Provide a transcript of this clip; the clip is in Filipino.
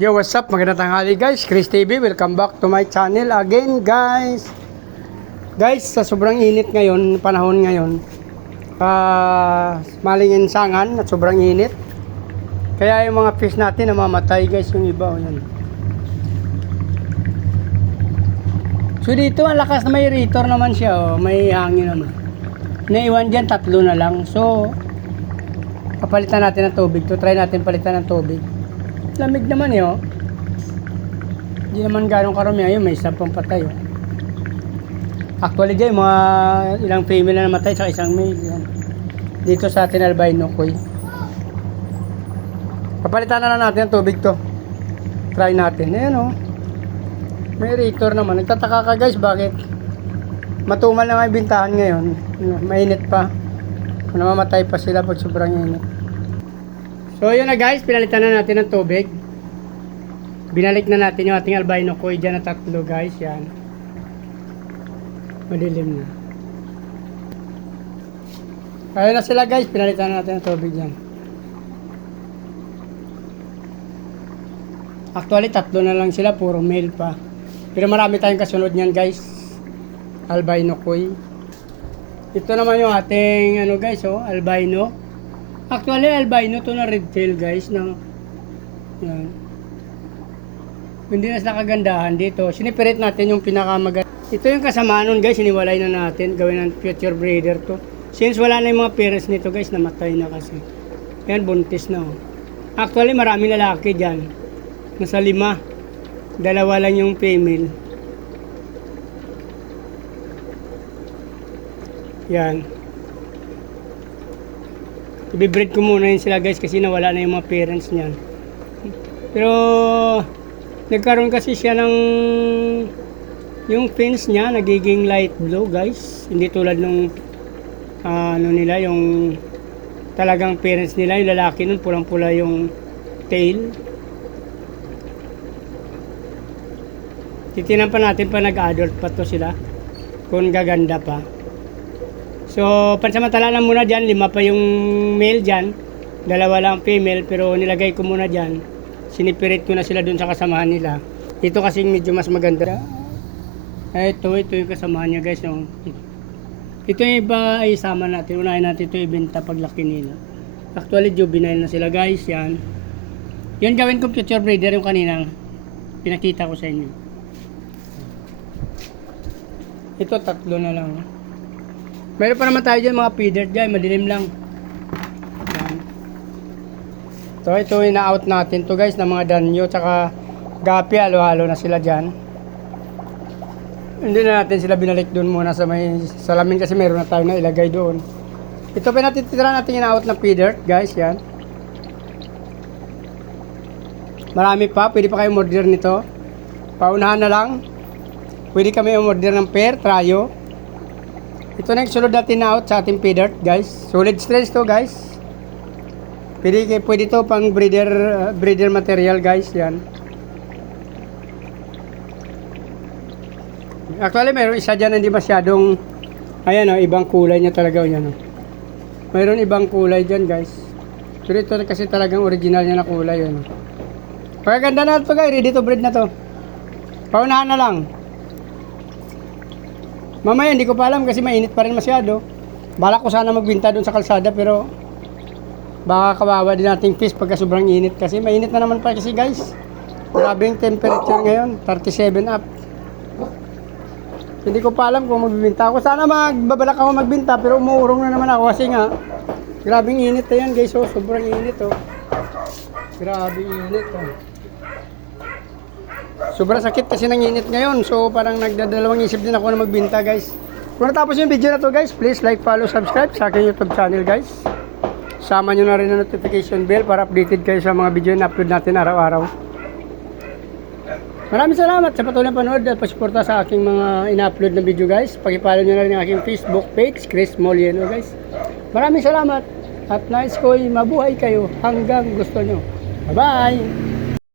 Yo, what's up? Magandang tanghali guys. Chris TV, welcome back to my channel again guys. Guys, sa sobrang init ngayon, panahon ngayon, malinginsangan at sobrang init. Kaya yung mga fish natin namamatay guys, yung iba. Yan. So dito, ang lakas na may aerator naman siya. Oh. May hangin naman. Naiwan dyan, 3 na lang. So, papalitan natin ng tubig. To try natin palitan ng tubig. Lamig naman eh, oh. Hindi naman ganong karami. Ayun, may isa pang patay, oh. Actually, dyan, mga ilang female na namatay sa isang male. Yan. Dito sa atin, albino koi. Papalitan na lang natin ang tubig to. Try natin. Ayan, oh. May aerator naman. Nagtataka ka, guys, bakit? Matumal na nga yung bintahan ngayon. Mainit pa. Namamatay pa sila pag sobrang init. So yun na guys, pinalitan na natin ng tubig. Binalik na natin yung ating albino koi dyan na 3 guys. Yan. Madilim na. Kaya na sila guys, pinalitan na natin ng tubig dyan. Actually 3 na lang sila, puro male pa. Pero marami tayong kasunod niyan guys. Albino koi. Ito naman yung ating ano guys, oh, albino. Actually, albino to na red tail guys. Yan. Hindi na sa kagandahan dito. Sinipirit natin yung pinakamaganda. Ito yung kasama nun guys. Siniwalay na natin. Gawin ng future breeder to. Since wala na yung mga parents nito guys. Namatay na kasi. Yan, buntis na. Oh. Actually, maraming lalaki dyan. Nasa 5. 2 lang yung female. Yan. Ibibreed ko muna yun sila guys kasi nawala na yung mga parents niyan. Pero nagkaroon kasi siya ng yung fins niya nagiging light blue guys. Hindi tulad nung ano nila yung talagang parents nila, yung lalaki nun pulang-pula yung tail. Titinan pa natin pa nag-adult pa to sila kung gaganda pa. So, pansamantala lang muna dyan, 5 pa yung male dyan, 2 lang female, pero nilagay ko muna dyan. Sinipirit ko na sila dun sa kasamahan nila. Ito kasing medyo mas maganda. Ito yung kasamahan niya guys. Yung, ito yung iba ay isama natin. Unahin natin ito ibenta paglaki nila. Actually, juvenile na sila guys. Yan. Yun gawin ko future breeder yung kaninang pinakita ko sa inyo. Ito 3 na lang. Meron pa naman tayo dyan mga feeder dyan, madilim lang. Yan. So ito ina-out natin to guys ng mga danyo tsaka gapi, halo-halo na sila dyan. Hindi na natin sila binalik doon muna sa may salamin kasi meron na tayo na ilagay doon. Ito pa natitira natin ina-out na feeder guys, yan. Marami pa, pwede pa kayo order nito. Paunahan na lang. Pwede kami umorder ng pair, tryo. Ito na yung sunod natin na out sa ating feeder guys. Solid strange to guys. Pwede to pang breeder material guys. Yan. Actually mayroon isa dyan hindi masyadong ayan o, ibang kulay niya talaga. Yan, o. Mayroon ibang kulay dyan guys. Pero ito kasi talagang original niya na kulay. Yan, o. Pagkaganda na to guys. Ready to breed na to. Paunahan na lang. Mamaya hindi ko pa alam kasi mainit pa rin masyado. Balak ko sana magbinta doon sa kalsada pero baka kawawa din nating fish pagka sobrang init kasi mainit na naman pa kasi guys. Grabe yung temperature ngayon, 37 up. Hindi ko pa alam kung magbibinta ako. Sana magbabalak ako magbinta pero umuurong na naman ako kasi nga grabing init na yan guys. Oh, sobrang init oh. Grabe init oh. Sobrang sakit kasi ng init ngayon. So parang nagdadalawang isip din ako na magbinta guys. Kung natapos yung video na to guys, please like, follow, subscribe sa aking YouTube channel guys. Sama nyo na rin ang notification bell para updated kayo sa mga video na upload natin araw-araw. Maraming salamat sa patuloy na panood at pasuporta sa aking mga ina-upload na video guys. Pag-follow nyo na rin ang aking Facebook page, Chris Molieno guys. Maraming salamat at nice ko mabuhay kayo hanggang gusto nyo. Bye-bye!